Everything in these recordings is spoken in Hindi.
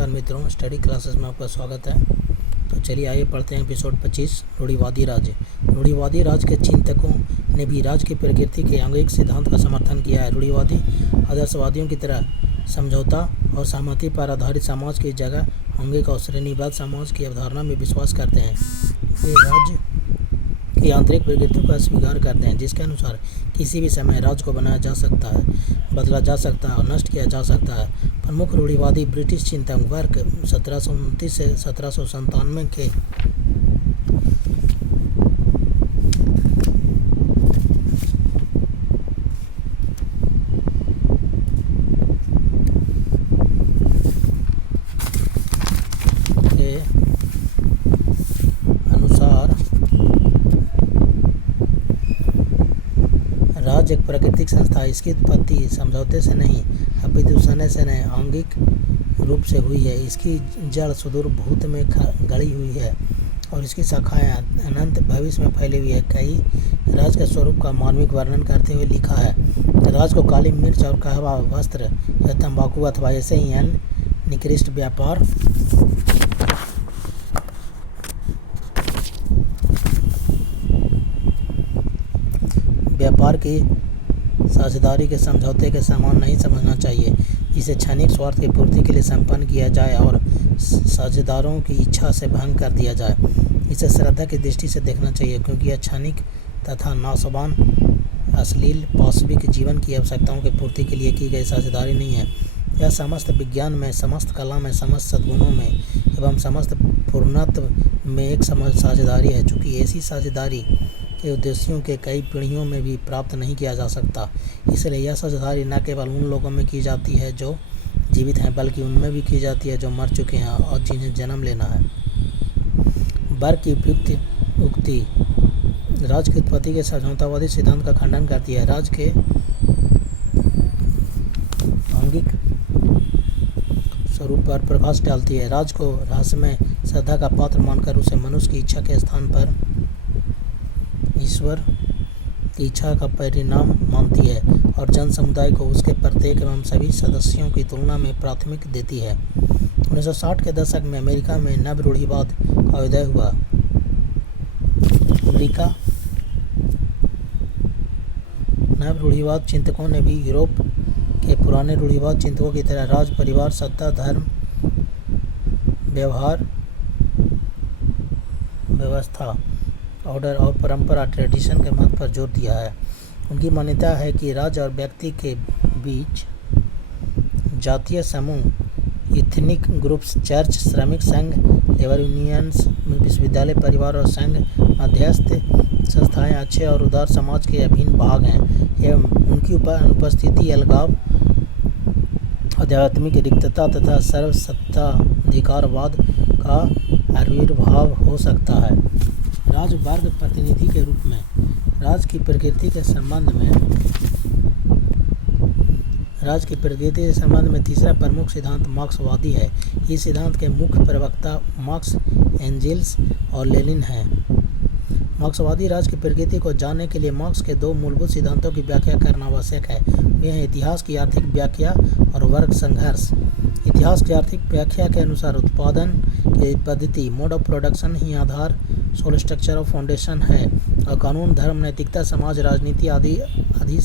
नमस्कार मित्रों, स्टडी क्लासेस में आपका स्वागत है। तो चलिए आइए पढ़ते हैं एपिसोड 25, रूढ़िवादी राज्य। रूढ़िवादी राज्य के चिंतकों ने भी राज्य की प्रकृति के आंगिक सिद्धांत का समर्थन किया है। रूढ़िवादी आदर्शवादियों की तरह समझौता और सहमति पर आधारित समाज की जगह आंगिक और श्रेणीबद्ध समाज की अवधारणा में विश्वास करते हैं। वे राज्य की आंतरिक प्रकृति को अस्वीकार करते हैं, जिसके अनुसार किसी भी समय राज्य को बनाया जा सकता है, बदला जा सकता है और नष्ट किया जा सकता है। प्रमुख रूढ़िवादी ब्रिटिश चिंतक वर्ग 1729 से 1797 के अनुसार राज्य एक प्राकृतिक संस्था है। इसकी उत्पत्ति समझौते से नहीं अपितु सने से नहीं आंगिक रूप से हुई है। इसकी जड़ सुदूर भूत में गड़ी हुई है और इसकी शाखाएं अनंत भविष्य में फैली हुई है। कई राज के स्वरूप का मार्मिक वर्णन करते हुए लिखा है, राज को काली मिर्च और कहवा वस्त्र या तंबाकू अथवा ऐसे ही अन्य निकृष्ट व्यापार की साझेदारी के समझौते के समान नहीं समझना चाहिए, जिसे क्षणिक स्वार्थ की पूर्ति के लिए संपन्न किया जाए और साझेदारों की इच्छा से भंग कर दिया जाए। इसे श्रद्धा की दृष्टि से देखना चाहिए, क्योंकि यह क्षणिक तथा नाशवान अश्लील पाशविक जीवन की आवश्यकताओं की पूर्ति के लिए की गई साझेदारी नहीं है। यह समस्त विज्ञान में, समस्त कला में, समस्त सद्गुणों में एवं समस्त पूर्णत्व में एक साझेदारी है, चूँकि ऐसी साझेदारी के उद्देश्यों के कई पीढ़ियों में भी प्राप्त नहीं किया जा सकता। इसलिए यह साझेदारी न केवल उन लोगों में की जाती है जो जीवित हैं, बल्कि उनमें भी की जाती है जो मर चुके हैं और जिन्हें जन्म लेना है। बर्ग की उपयुक्त उक्ति राज्य की उत्पत्ति के समझौतावादी सिद्धांत का खंडन करती है। राज्य के आंगिक स्वरूप पर प्रकाश डालती है। राज्य को रहस्यमय श्रद्धा का पात्र मानकर उसे मनुष्य की इच्छा के स्थान पर ईश्वर की इच्छा का परिणाम मानती है और जन समुदाय को उसके प्रत्येक एवं सभी सदस्यों की तुलना में प्राथमिक देती है। 1960 के दशक में अमेरिका में नव रूढ़िवाद का उदय हुआ। अमेरिका नव रूढ़िवाद चिंतकों ने भी यूरोप के पुराने रूढ़िवाद चिंतकों की तरह राज, परिवार, सत्ता, धर्म, व्यवहार, व्यवस्था, ऑर्डर और परंपरा, ट्रेडिशन के महत्व पर जोर दिया है। उनकी मान्यता है कि राज्य और व्यक्ति के बीच जातीय समूह, इथनिक ग्रुप्स, चर्च, श्रमिक संघ, लेबर यूनियंस, विश्वविद्यालय, परिवार और संघ मध्यस्थ संस्थाएं अच्छे और उदार समाज के अभिन्न भाग हैं एवं उनकी अनुपस्थिति अलगाव, आध्यात्मिक रिक्तता तथा सर्वसत्ताधिकारवाद का आविर्भाव हो सकता है। राज्य वर्ग प्रतिनिधि के रूप में राज्य की प्रकृति के संबंध में तीसरा प्रमुख सिद्धांत मार्क्सवादी है। इस सिद्धांत के मुख्य प्रवक्ता मार्क्स, एंजेल्स और लेनिन हैं। मार्क्सवादी राज्य की प्रकृति को जानने के लिए मार्क्स के दो मूलभूत सिद्धांतों की व्याख्या करना आवश्यक है। वे हैं इतिहास की आर्थिक व्याख्या और वर्ग संघर्ष। इतिहास की आर्थिक व्याख्या के अनुसार उत्पादन की पद्धति, मोड ऑफ प्रोडक्शन ही आधार, सोल स्ट्रक्चर ऑफ फाउंडेशन है और कानून, धर्म, नैतिकता, समाज, राजनीति आदि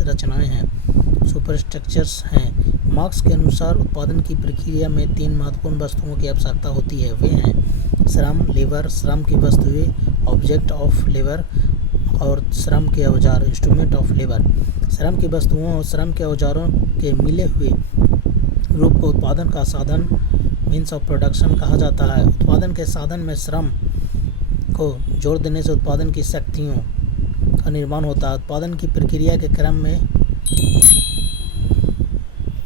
रचनाएं हैं, सुपरस्ट्रक्चर्स हैं। मार्क्स के अनुसार उत्पादन की प्रक्रिया में तीन महत्वपूर्ण वस्तुओं की आवश्यकता होती है। वे हैं श्रम, लेबर, श्रम की वस्तुएं, ऑब्जेक्ट ऑफ लेबर, और श्रम के औजार, इंस्ट्रूमेंट ऑफ लेबर। श्रम की वस्तुओं और श्रम के औजारों के मिले हुए रूप को उत्पादन का साधन, मीन्स ऑफ प्रोडक्शन कहा जाता है। उत्पादन के साधन में श्रम को जोड़ देने से उत्पादन की शक्तियों का निर्माण होता है। उत्पादन की प्रक्रिया के क्रम में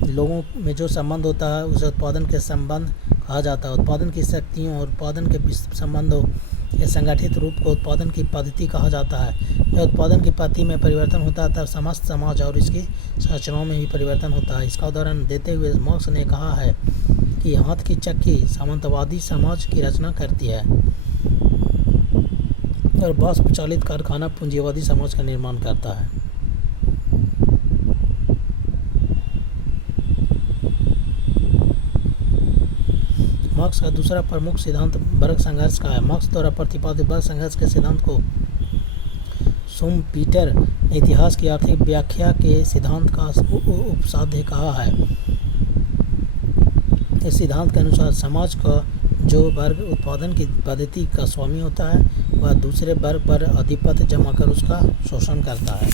लोगों में जो संबंध होता है उसे उत्पादन के संबंध कहा जाता है। उत्पादन की शक्तियों और उत्पादन के संबंधों के संगठित रूप को उत्पादन की पद्धति कहा जाता है। जब उत्पादन की पद्धति में परिवर्तन होता है तब समस्त समाज और इसकी संरचनाओं में भी परिवर्तन होता है। इसका उदाहरण देते हुए मार्क्स ने कहा है कि हाथ की चक्की सामंतवादी समाज की रचना करती है और वाष्प चालित कारखाना पूंजीवादी समाज का निर्माण करता है। मार्क्स का दूसरा प्रमुख सिद्धांत वर्ग संघर्ष का है। मार्क्स द्वारा प्रतिपादित वर्ग संघर्ष के सिद्धांत को शुम्पीटर ने इतिहास की आर्थिक व्याख्या के सिद्धांत का उपसाध्य कहा है। इस सिद्धांत के अनुसार समाज का जो वर्ग उत्पादन की पद्धति का स्वामी होता है वह दूसरे वर्ग पर आधिपत्य जमा कर उसका शोषण करता है।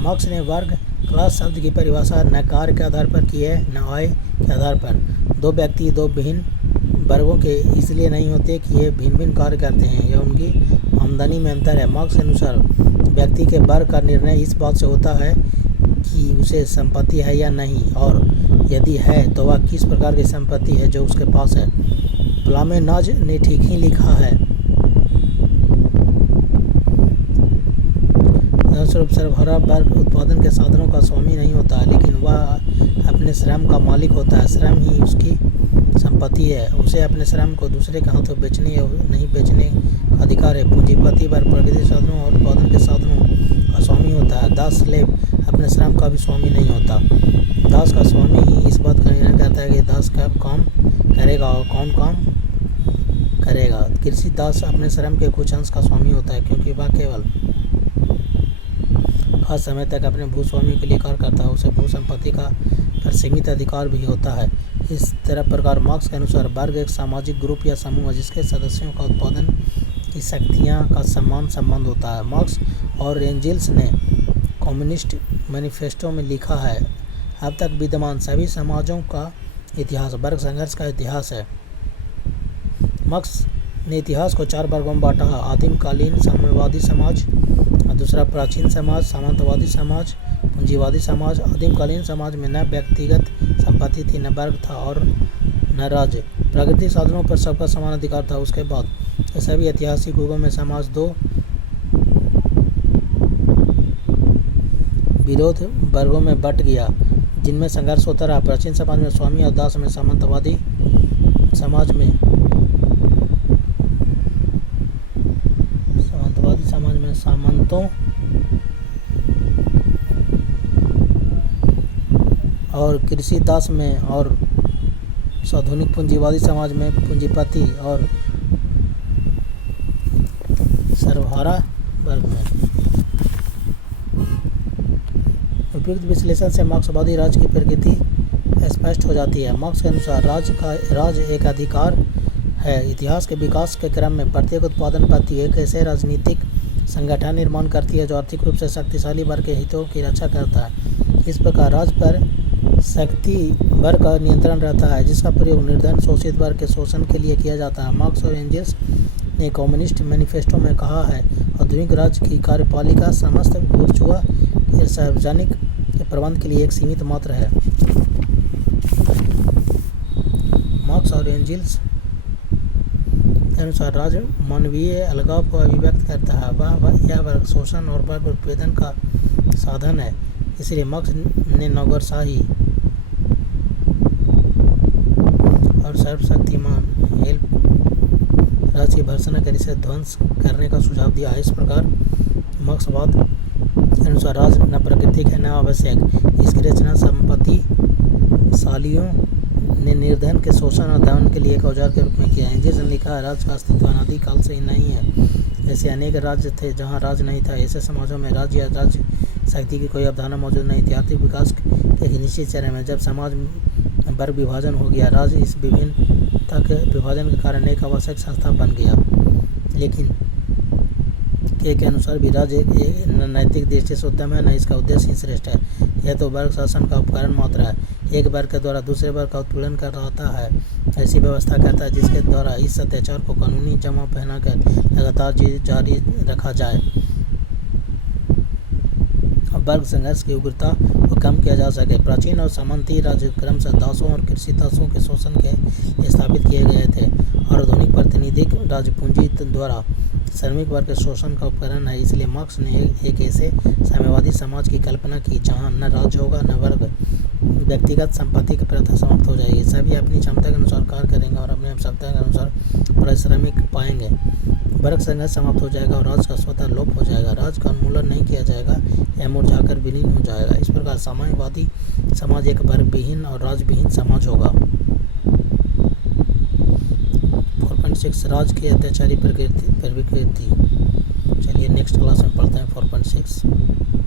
मार्क्स ने वर्ग क्लास शब्द की परिभाषा न कार्य के आधार पर की है न आय के आधार पर। दो व्यक्ति दो भिन्न वर्गों के इसलिए नहीं होते कि ये भिन्न भिन्न कार्य करते हैं, यह उनकी आमदनी में अंतर है। मार्क्स के अनुसार व्यक्ति के वर्ग का निर्णय इस बात से होता है कि उसे संपत्ति है या नहीं, और यदि है तो वह किस प्रकार की संपत्ति है जो उसके पास है। प्लामेनाज ने ठीक ही लिखा है। सर्वहारा वर्ग उत्पादन के साधनों का स्वामी नहीं होता है, लेकिन वह अपने श्रम का मालिक होता है। श्रम ही उसकी संपत्ति है। उसे अपने श्रम को दूसरे के हाथों बेचने या नहीं बेचने का अधिकार है। पूंजीपति वर्ग प्राकृतिक साधनों और उत्पादन के साधनों का स्वामी होता है। दास स्लेव अपने श्रम का भी स्वामी नहीं होता। दास का स्वामी ही इस बात का निर्णय करता है कि दास कब काम करेगा और कौन काम करेगा। कृषि दास अपने श्रम के कुछ अंश का स्वामी होता है, क्योंकि वह केवल खास समय तक अपने भूस्वामी के लिए कार्य करता है। उसे भू संपत्ति का पर सीमित अधिकार भी होता है। इस तरह प्रकार मार्क्स के अनुसार वर्ग एक सामाजिक ग्रुप या समूह है जिसके सदस्यों का उत्पादन की शक्तियाँ का समान संबंध होता है। मार्क्स और एंजेल्स ने कम्युनिस्ट मैनिफेस्टो में लिखा है, अब तक विद्यमान सभी समाजों का इतिहास वर्ग संघर्ष का इतिहास है। मार्क्स ने इतिहास को 4 वर्गों में बांटा है: आदिमकालीन साम्यवादी समाज, दूसरा प्राचीन समाज, सामंतवादी समाज, पूंजीवादी समाज। आदिमकालीन समाज में न व्यक्तिगत संपत्ति थी, न वर्ग था और न राज्य। प्राकृतिक साधनों पर सबका समान अधिकार था। उसके बाद सभी ऐतिहासिक युगों में समाज 2 विरोध वर्गों में बट गया जिनमें संघर्ष होता रहा। प्राचीन समाज में स्वामी और दास में, सामंतवादी समाज में सामंतों और कृषि दास में, और आधुनिक पूंजीवादी समाज में पूंजीपति और सर्वहारा वर्ग में। उपयुक्त विश्लेषण से मार्क्सवादी राज्य की प्रकृति स्पष्ट हो जाती है। मार्क्स के अनुसार राज्य एक अधिकार है। इतिहास के विकास के क्रम में प्रत्येक उत्पादन पद्धति एक ऐसे राजनीतिक संगठन निर्माण करती है जो आर्थिक रूप से शक्तिशाली वर्ग के हितों की रक्षा करता है। इस प्रकार राज्य पर शक्ति वर्ग का नियंत्रण रहता है जिसका प्रयोग निर्धन शोषित वर्ग के शोषण के लिए किया जाता है। मार्क्स और एंजेल्स ने कम्युनिस्ट मैनिफेस्टो में कहा है, आधुनिक राज्य की कार्यपालिका समस्त बुर्जुआ के सार्वजनिक प्रबंध के लिए एक सीमित मात्र है। मार्क्स और एंजेल्स के अनुसार राज्य मानवीय अलगाव को अभिव्यक्त करता है। यह वर्ग शोषण और वर्ग उत्पीड़न का साधन है। इसलिए मार्क्स ने नौकरशाही और सर्वशक्तिमान हेल्प राज्य की भर्त्सना कर इसे ध्वंस करने का सुझाव दिया है। इस प्रकार मार्क्सवाद के अनुसार राज्य न प्राकृतिक है न आवश्यक। इसकी रचना संपत्तिशालियों ने निर्धन के शोषण और दमन के लिए एक औजार के रूप में किया है। एंजेल्स ने लिखा है, राज्य का अस्तित्व अनादि काल से ही नहीं है। ऐसे अनेक राज्य थे जहाँ राज्य नहीं था। ऐसे समाजों में राज्य या राज्य शक्ति की कोई अवधारणा मौजूद नहीं थी। आर्थिक विकास के एक निश्चित चरण में जब समाज वर्ग विभाजन हो गया, राज्य इस विभिन्नता के विभाजन के कारण एक आवश्यक संस्था बन गया। लेकिन के अनुसार भी राज्य न नैतिक दृष्टि से उत्तम है, न इसका उद्देश्य ही श्रेष्ठ है। यह तो वर्ग शासन का उपकरण मात्र है। एक वर्ग के द्वारा दूसरे वर्ग का उत्पीड़न कर रहा है, ऐसी व्यवस्था करता है जिसके द्वारा इस अत्याचार को कानूनी जमा पहनाकर लगातार जारी रखा जाए और वर्ग संघर्ष की उग्रता को कम किया जा सके। प्राचीन और सामंती राज्य क्रमशः दासों और कृषि दासों के शोषण के स्थापित किए गए थे और आधुनिक प्रातिनिधिक राज्य पूंजी द्वारा श्रमिक वर्ग के शोषण का उपकरण है। इसलिए मार्क्स ने एक ऐसे साम्यवादी समाज की कल्पना की जहाँ न राज्य होगा न वर्ग, व्यक्तिगत संपत्ति की प्रथा समाप्त हो जाएगी। सभी अपनी क्षमता के अनुसार कार्य करेंगे और अपने आवश्यकता के अनुसार पारिश्रमिक पाएंगे। वर्ग संघर्ष समाप्त हो जाएगा और राज का स्वतः लोप हो जाएगा। राज का उन्मूलन नहीं किया जाएगा, यह मुरझाकर विलीन हो जाएगा। इस प्रकार साम्यवादी समाज एक वर्गविहीन और राजविहीन समाज होगा। 4.6 राज की अत्याचारी प्रकृति। चलिए नेक्स्ट क्लास में पढ़ते हैं 4.6।